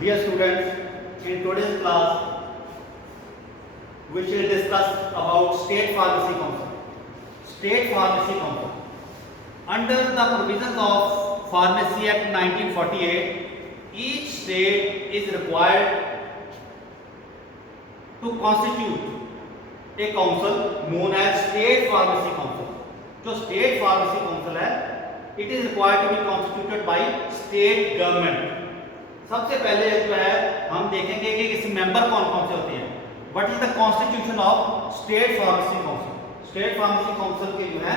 Dear students, in today's class we shall discuss about State Pharmacy Council. State Pharmacy Council. Under the provisions of Pharmacy Act 1948, each state is required to constitute a council known as State Pharmacy Council. जो State Pharmacy Council है, it is required to be constituted by state government. सबसे पहले जो है हम देखेंगे कि इस मेंबर कौन कौन से होते हैं. What is the constitution of state pharmacy council. State pharmacy council के जो है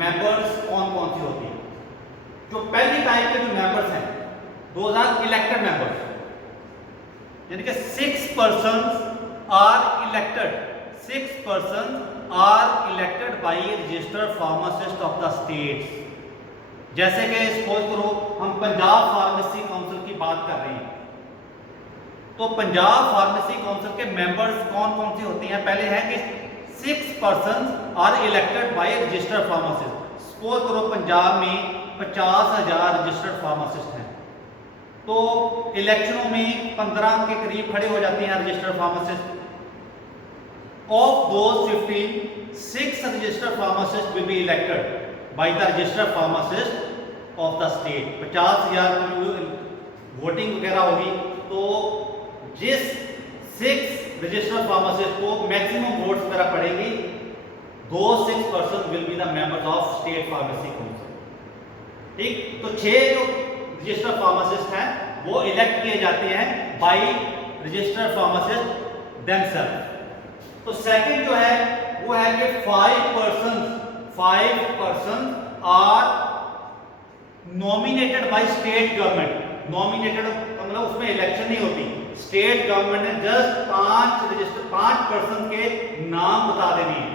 मेंबर्स कौन कौन से होते हैं. जो पहली टाइप के जो मेंबर्स हैं दोज आर इलेक्टेड मेंबर्स, यानी कि 6 persons are elected. 6 persons are elected by registered pharmacist of the states. जैसे कि सपोज करो हम पंजाब फार्मेसी काउंसिल की बात कर रहे हैं, तो पंजाब फार्मेसी काउंसिल के मेंबर्स कौन कौन से होते हैं. पहले है कि 6 persons are elected by registered pharmacist. Suppose करो पंजाब में 50,000 रजिस्टर्ड फार्मासिस्ट हैं, तो इलेक्शनों में 15 के करीब खड़े हो जाते हैं registered pharmacist. Of those 15, 6 registered pharmacist will be elected by the registered pharmacist of the state. 50,000 की वोटिंग वगैरह होगी, तो जिस 6 रजिस्टर्ड फार्मासिस्ट को मैक्सिमम वोट्स वगैरह पड़ेंगी, दो 6 person will be the members of state pharmacy council. ठीक, तो 6 जो रजिस्टर्ड फार्मासिस्ट हैं वो इलेक्ट किए जाते हैं बाय रजिस्टर्ड फार्मासिस्ट देमसेल्फ. तो सेकंड जो है वो है कि 5 person are nominated by state government. Nominated मतलब उसमें इलेक्शन नहीं होती. स्टेट गवर्नमेंट ने जस्ट 5 पर्सन के नाम बता देने हैं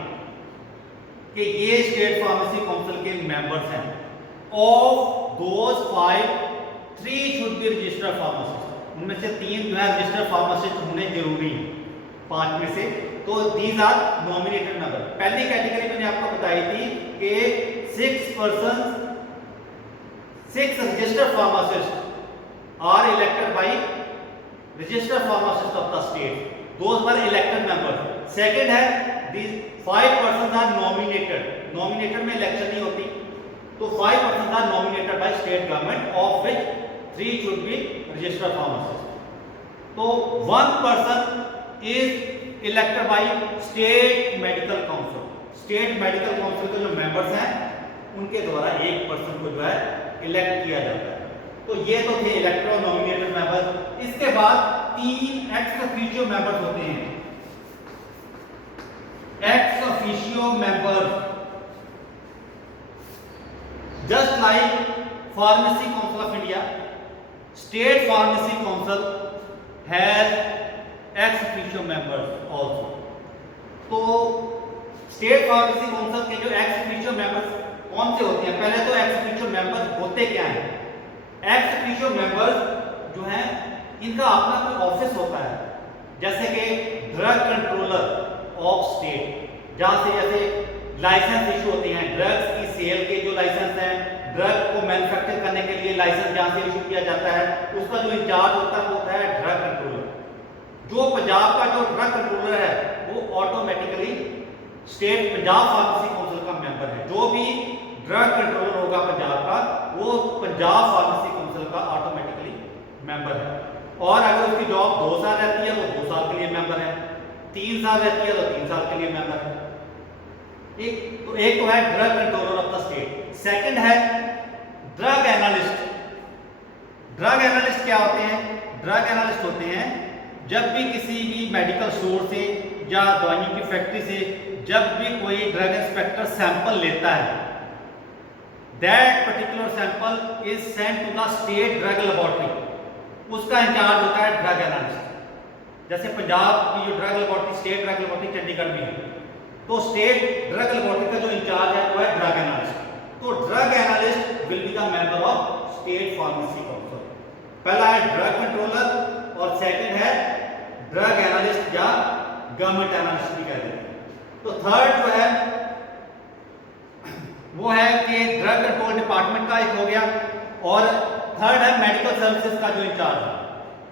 कि ये स्टेट फार्मेसी काउंसिल के मेंबर्स हैं. Of those 5, 3 should be registered pharmacist. उनमें से 3 जो है रजिस्टर्ड फार्मासिस्ट होने जरूरी है 5 में से. तो दीज आर नॉमिनेटेड मेंबर. पहली कैटेगरी मैंने आपको बताई थी कि 6 registered pharmacist are elected by registered pharmacist of the state. Those were elected members. Second है these 5 persons are nominated. Nominated में इलेक्शन नहीं होती, तो 5 persons are nominated by state government, of which 3 should be registered pharmacist. तो 1 person is elected by state medical council. State medical council के जो members हैं उनके द्वारा 1 पर्सन को जो है इलेक्ट किया जाता है. तो ये तो थे इलेक्टेड और नॉमिनेटेड मेंबर. इसके बाद 3 एक्स ऑफिशियो मेंबर्स होते हैं. Ex officio member just like pharmacy council of India, state pharmacy council has ex officio members also. तो स्टेट फार्मेसी काउंसिल के जो एक्स ऑफिशियो मेंबर्स कौन से होते हैं. पहले तो एक्स ऑफिशियो मेंबर्स होते क्या हैं. एक्स ऑफिशियो मेंबर्स जो हैं इनका अपना कोई ऑफिस होता है, जैसे कि ड्रग कंट्रोलर ऑफ स्टेट, जहां से जैसे लाइसेंस इशू होते हैं, ड्रग्स की सेल के जो लाइसेंस हैं, ड्रग को मैन्युफैक्चर करने के लिए लाइसेंस जहां से इशू किया जाता है, उसका जो इंचार्ज होता है वो होता है ड्रग कंट्रोलर. जो पंजाब का जो ड्रग कंट्रोलर है वो automatically state Punjab pharmacy council का मेंबर है. जो भी ड्रग कंट्रोलर होगा पंजाब का, वो पंजाब फार्मेसी काउंसिल का ऑटोमेटिकली मेंबर है. और अगर उसकी जॉब 2 साल रहती है तो 2 साल के लिए मेंबर है, 3 साल रहती है तो 3 साल के लिए मेंबर है. एक तो है drug controller of the state. Second है ड्रग एनालिस्ट. ड्रग एनालिस्ट क्या होते हैं. ड्रग एनालिस्ट होते हैं जब भी किसी भी मेडिकल स्टोर से या दवाइयों की फैक्ट्री से जब भी कोई ड्रग इंस्पेक्टर सैंपल लेता है, that particular sample is sent to the state drug laboratory. उसका इंचार्ज होता है ड्रग एनालिस्ट. जैसे पंजाब की जो drug laboratory state drug laboratory Chandigarh में है, तो स्टेट ड्रग लेबोरेटरी का जो इंचार्ज है वो है ड्रग एनालिस्ट. तो drug analyst will be the member of state pharmacy council. पहला है ड्रग कंट्रोलर और सेकंड है ड्रग एनालिस्ट या गवर्नमेंट एनालिस्ट भी कहते हैं. तो थर्ड जो है वो है कि ड्रग कंट्रोल डिपार्टमेंट का एक हो गया और थर्ड है मेडिकल सर्विसेज का जो इंचार्ज है,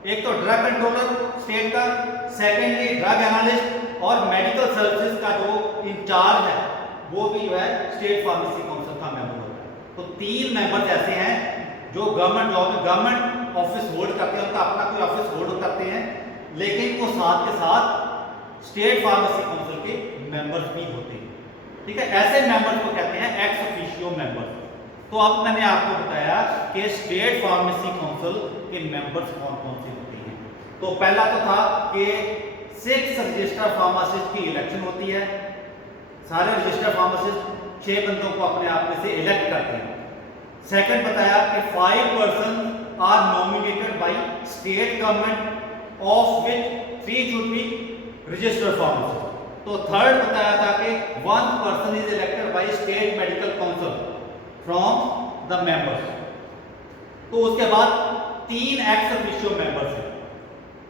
एक तो ड्रग कंट्रोलर स्टेट का, सेकेंडली ड्रग एनालिस्ट, और मेडिकल सर्विसेज का जो इंचार्ज है वो भी जो है स्टेट फार्मेसी काउंसिल का मेंबर होता है। तो 3 मेंबर्स ऐसे हैं जो गवर्नमेंट जॉब में गवर्नमेंट ऑफिस होल्ड करते हैं, उनका अपना कोई ऑफिस होल्ड करते हैं, लेकिन वो साथ के साथ स्टेट फार्मेसी काउंसिल के मेंबर्स भी होते हैं। ठीक है, ऐसे मेंबर्स को कहते हैं एक्स ऑफिशियो मेंबर। तो अब मैंने आपको बताया कि स्टेट फार्मेसी काउंसिल के मेंबर्स कौन कौन से होते हैं। तो पहला तो था कि 6 रजिस्टर फार्मासिस्ट की इलेक्शन होती है, सारे रजिस्टर फार्मासिस्ट 6 बंदों को अपने आप में से इलेक्ट करते हैं। सेकंड बताया कि 5 person are nominated by state government of which 3 should be registered pharmacist. तो थर्ड बताया था कि 1 person is elected by state medical council from the members. तो उसके बाद 3 एक्स ऑफिशियो मेंबर्स हैं।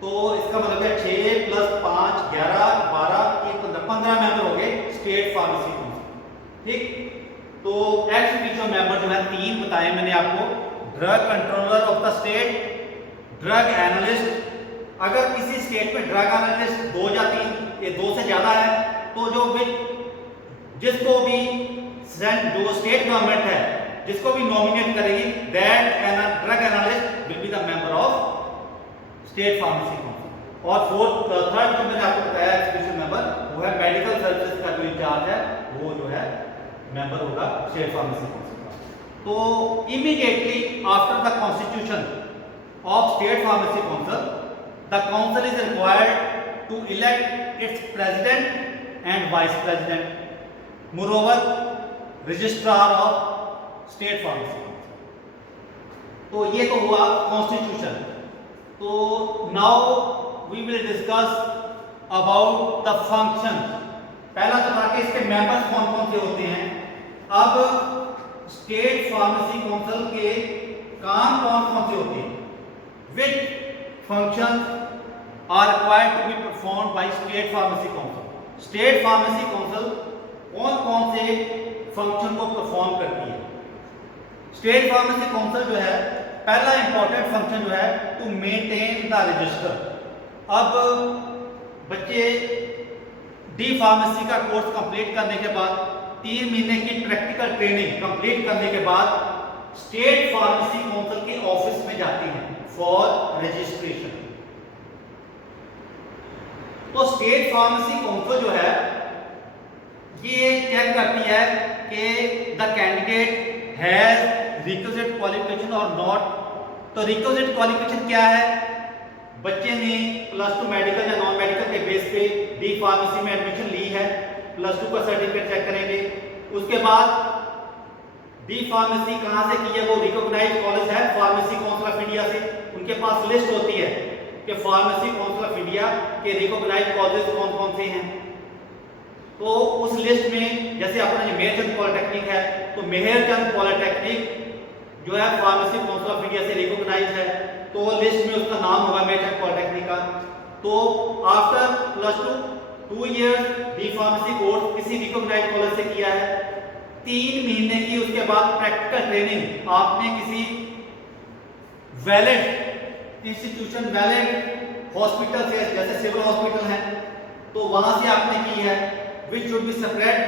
तो इसका मतलब है 6 + 5 11 12 15 मेंबर हो गए स्टेट फार्मेसी काउंसिल। ठीक, तो एक्स ऑफिशियो मेंबर जो है 3 बताए मैंने आपको, drug controller of the state, drug analyst, अगर किसी स्टेट में ड्रग एनालिस्ट 2 या 3 ये 2 से ज्यादा है तो जो भी जिसको भी जो स्टेट गवर्नमेंट है जिसको भी नॉमिनेट करेगी, that drug analyst will be the member of state pharmacy council. और थर्ड जो मैंने आपको बताया एक्सक्लूसिव मेंबर वो है मेडिकल सर्विसेज का जो इंचार्ज है वो जो है मेंबर होगा स्टेट फार्मेसी काउंसिल का। तो immediately after the constitution of state pharmacy council the council is required to elect its president and vice president, moreover registrar of state pharmacy council. तो ये तो हुआ कॉन्स्टिट्यूशन। तो now we will discuss about the function. पहला तो था कि इसके मेंबर्स कौन कौन से होते हैं। अब स्टेट फार्मेसी काउंसिल के काम कौन कौन से होते हैं, which function are required to be performed by state pharmacy council. State pharmacy council कौन कौन से फंक्शन को परफॉर्म करती है। स्टेट फार्मेसी काउंसिल जो है पहला इंपॉर्टेंट फंक्शन जो है टू मेंटेन द रजिस्टर। अब बच्चे डी फार्मेसी का कोर्स कंप्लीट करने के बाद 3 महीने की प्रैक्टिकल ट्रेनिंग कंप्लीट करने के बाद स्टेट फार्मेसी काउंसिल के ऑफिस में जाती हैं फॉर रजिस्ट्रेशन। तो स्टेट फार्मेसी काउंसिल जो है ये चेक करती है कि the candidate has requisite qualification और नॉट। तो रिक्विजिट क्वालिफिकेशन क्या है, बच्चे ने +2 मेडिकल या नॉन मेडिकल के बेस पे डी फार्मेसी में एडमिशन ली है, +2 का सर्टिफिकेट चेक करेंगे। उसके बाद डी फार्मेसी कहाँ से की है, वो रिकॉग्नाइज्ड कॉलेज है फार्मेसी काउंसिल ऑफ इंडिया से। उनके पास लिस्ट होती है कि फार्मेसी काउंसिल ऑफ इंडिया के रिकॉग्नाइज्ड कॉलेज कौन कौन से हैं। तो उस लिस्ट में जैसे अपना ये मेहरचंद पॉलिटेक्निक है, तो मेहरचंद पॉलिटेक्निक जो है फार्मेसी काउंसिल ऑफ इंडिया से रिकॉग्नाइज है, तो लिस्ट में उसका नाम होगा मेहरचंद पॉलिटेक्निक का। तो after +2 2 years D pharmacy course किसी रिकॉग्नाइज्ड कॉलेज से किया है, 3 महीने की उसके बाद प्रैक्टिकल ट्रेनिंग आपने किसी वैलिड इंस्टीट्यूशन, वैलिड हॉस्पिटल से, जैसे सिविल हॉस्पिटल है, तो वहां से आपने की है, which should be spread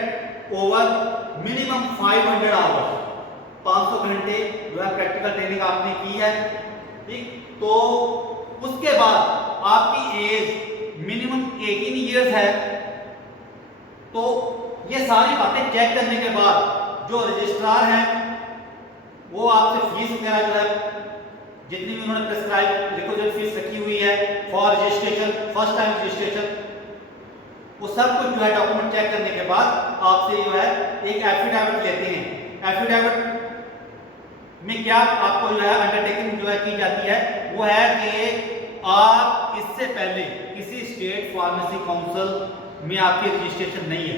over minimum 500 hours, 500 घंटे जो है प्रैक्टिकल ट्रेनिंग आपने की है। ठीक, तो उसके बाद आपकी एज मिनिमम 18 इयर्स है। तो ये सारी बातें चेक करने के बाद जो रजिस्ट्रार हैं वो आपसे फीस वगैरह जो है जितनी भी उन्होंने प्रेस्क्राइब रिक्विजिट फीस रखी हुई है for registration, first time registration, वो सब कुछ जो है डॉक्यूमेंट चेक करने के बाद आपसे जो है एक एफिडेविट लेते हैं। एफिडेविट में क्या आपको जो है अंडरटेकिंग जो है की जाती है, वो है कि आप इससे पहले किसी स्टेट फार्मेसी काउंसिल में आपकी रजिस्ट्रेशन नहीं है,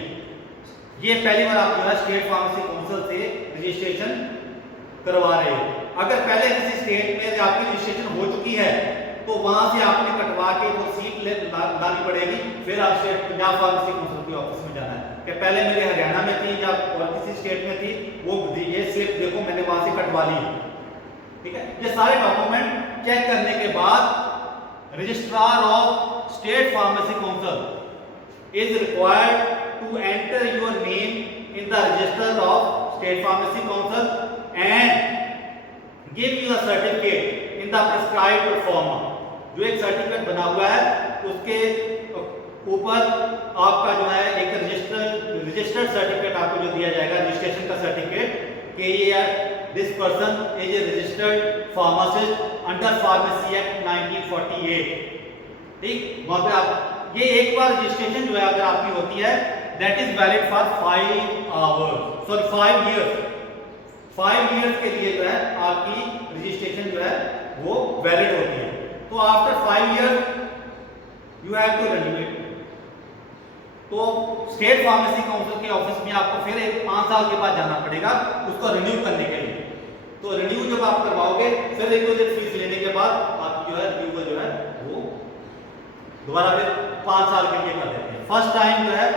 ये पहली बार आप जो है स्टेट फार्मेसी काउंसिल से रजिस्ट्रेशन करवा रहे हो। अगर पहले किसी स्टेट में आपकी रजिस्ट्रेशन हो चुकी है तो वहां से आपने कटवा के वो सीट लानी पड़ेगी, फिर आप स्टेट पंजाब फार्मेसी काउंसिल के ऑफिस में जाना है कि पहले मेरे हरियाणा में थी या और किसी स्टेट में थी, वो ये स्लिप देखो मैंने वहां से कटवा ली। ठीक है। ये सारे डॉक्यूमेंट चेक करने के बाद registrar of state pharmacy council is required to enter your name in the register of state pharmacy council and give you a certificate in the prescribed form. जो एक सर्टिफिकेट बना हुआ है उसके ऊपर आपका जो है एक रजिस्टर्ड सर्टिफिकेट आपको जो दिया जाएगा, रजिस्ट्रेशन का सर्टिफिकेट कि ये this person is a registered pharmacist under pharmacy act 1948। ठीक, वहां पे आप ये एक बार रजिस्ट्रेशन जो है अगर आपकी होती है that is valid for 5 years. 5 years के लिए जो है आपकी रजिस्ट्रेशन जो है वो वैलिड होती है। तो after 5 years you have to renew it. तो स्टेट फार्मेसी काउंसिल के ऑफिस में आपको फिर 5 साल के बाद जाना पड़ेगा उसको रिन्यू करने के लिए। तो रिन्यू जब आप करवाओगे फिर रिक्विजिट फीस लेने के बाद आपकी जो है रिन्यू जो है वो दोबारा फिर 5 साल के लिए कर देते हैं। फर्स्ट टाइम जो है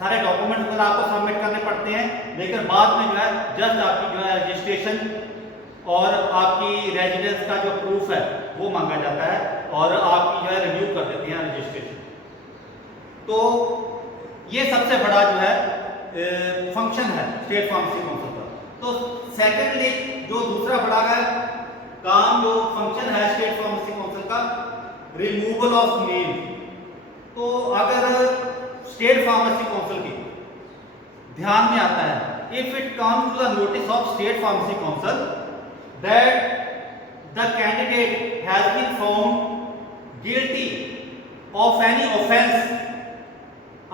सारे डॉक्यूमेंट्स वगैरह आपको सबमिट करने पड़ते हैं, लेकिन बाद में जो है जस्ट आपकी जो है रजिस्ट्रेशन और आपकी रेजिडेंस का जो प्रूफ है वो मांगा जाता है और आपकी जो है रिन्यू कर देते हैं रजिस्ट्रेशन। तो ये सबसे बड़ा जो है फंक्शन है स्टेट फार्मेसी काउंसिल का। तो सेकेंडली जो दूसरा बड़ा है काम जो फंक्शन है स्टेट फार्मेसी काउंसिल का, रिमूवल ऑफ नेम। तो अगर स्टेट फार्मेसी काउंसिल की ध्यान में आता है if it comes to the notice of state pharmacy council that the candidate has been found guilty of any offence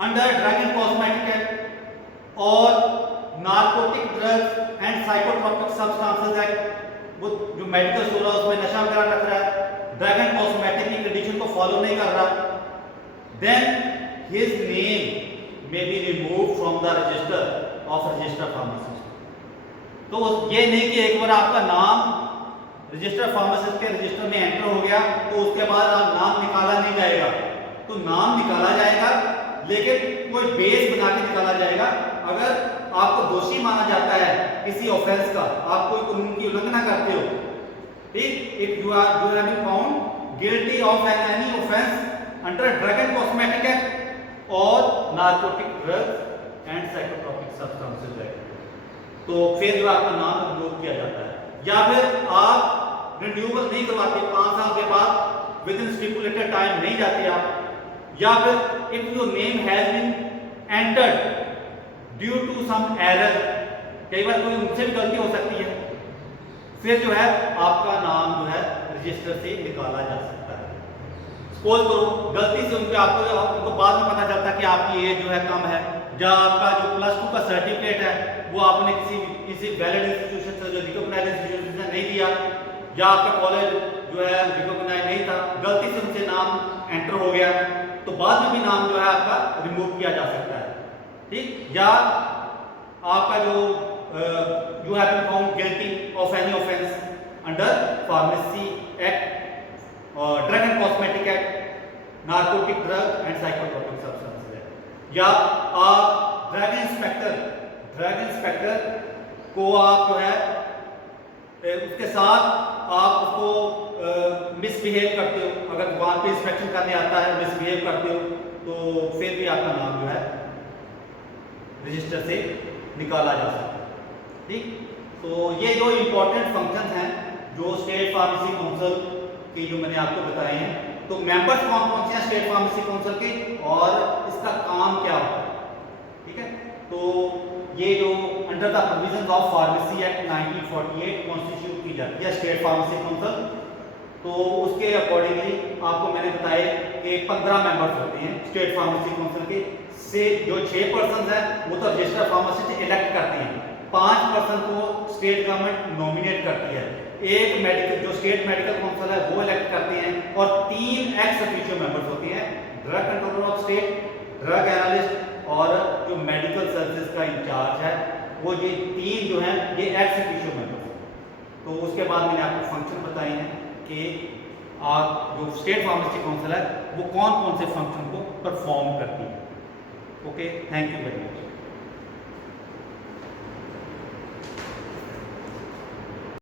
under drug and cosmetic act और narcotic drugs and psychotropic substances act, वो जो medical store है उसमें नशा वगैरह रख रहा है, ड्रग एंड कॉस्मेटिक की कंडीशन को फॉलो नहीं कर रहा, then his name may be remove from the register of registered pharmacist. तो ये नहीं कि एक बार आपका नाम रजिस्टर्ड फार्मासिस्ट के रजिस्टर में एंटर हो गया तो उसके बाद आप नाम निकाला नहीं जाएगा। तो नाम निकाला जाएगा लेकिन कोई बेस बना के निकाला जाएगा। अगर आपको दोषी माना जाता है किसी ऑफेंस का, आप कोई कानून की उल्लंघना करते हो, ठीक, if you have been found guilty of any offence under drug and cosmetic act और narcotic drugs and psychotropic substances act, तो फिर जो आपका नाम रिमूव किया जाता है। या फिर आप रिन्यूअल नहीं करवाते, 5 साल के बाद विद इन स्टिपुलेटेड टाइम नहीं जाते आप, या फिर if your name has been entered due to some error, कई बार कोई उनसे भी गलती हो सकती है, फिर जो है आपका नाम जो है रजिस्टर से निकाला जा सकता है। सपोज करो गलती से उनको बाद में पता चलता है कि आपकी एज जो है कम है, या आपका जो +2 का सर्टिफिकेट है वो आपने किसी वैलिड इंस्टीट्यूशन से जो रिकॉग्नाइज्ड इंस्टीट्यूशन से नहीं दिया, या आपका कॉलेज जो है रिकॉग्नाइज नहीं था, गलती से उनसे नाम एंटर हो गया, तो बाद में भी नाम जो है आपका रिमूव किया जा सकता है। ठीक, या आपका जो you have been found guilty of any offence under pharmacy act और drug and cosmetic act, narcotic drug and psychotropic substances act, या आप ड्रग इंस्पेक्टर को आप जो है उसके साथ आप उसको मिसबिहेव करते हो, अगर वहां पे इंस्पेक्शन करने आता है मिसबिहेव करते हो तो फिर भी आपका नाम जो है रजिस्टर से निकाला जा सकता है। ठीक, तो ये जो इंपॉर्टेंट फंक्शंस हैं जो स्टेट फार्मेसी काउंसिल की जो मैंने आपको बताए हैं, तो मेंबर्स कौन कौन से हैं स्टेट फार्मेसी काउंसिल के और इसका काम क्या होता है। ठीक है, तो ये जो under the provisions of pharmacy act 1948 constitute की जाती है स्टेट फार्मेसी काउंसिल, तो उसके अकॉर्डिंगली आपको मैंने बताया कि 15 मेंबर्स होते हैं स्टेट फार्मेसी काउंसिल के, से जो 6 पर्सन है वो तो रजिस्टर्ड फार्मासिस्ट इलेक्ट करते हैं, 5 पर्सन को स्टेट गवर्नमेंट नॉमिनेट करती है, एक मेडिकल जो स्टेट मेडिकल काउंसिल है वो इलेक्ट करते हैं, और 3 एक्स ऑफिशियो मेंबर्स होते हैं, drug controller of state, drug analyst और जो मेडिकल सर्विसेज का इंचार्ज है, वो ये 3 जो हैं ये एक्स ऑफिशियो मेंबर्स हैं। तो उसके बाद मैंने आपको फंक्शन बताए हैं कि आप जो स्टेट फार्मेसी काउंसिल है वो कौन कौन से फंक्शन को परफॉर्म करती है। Okay, thank you very much.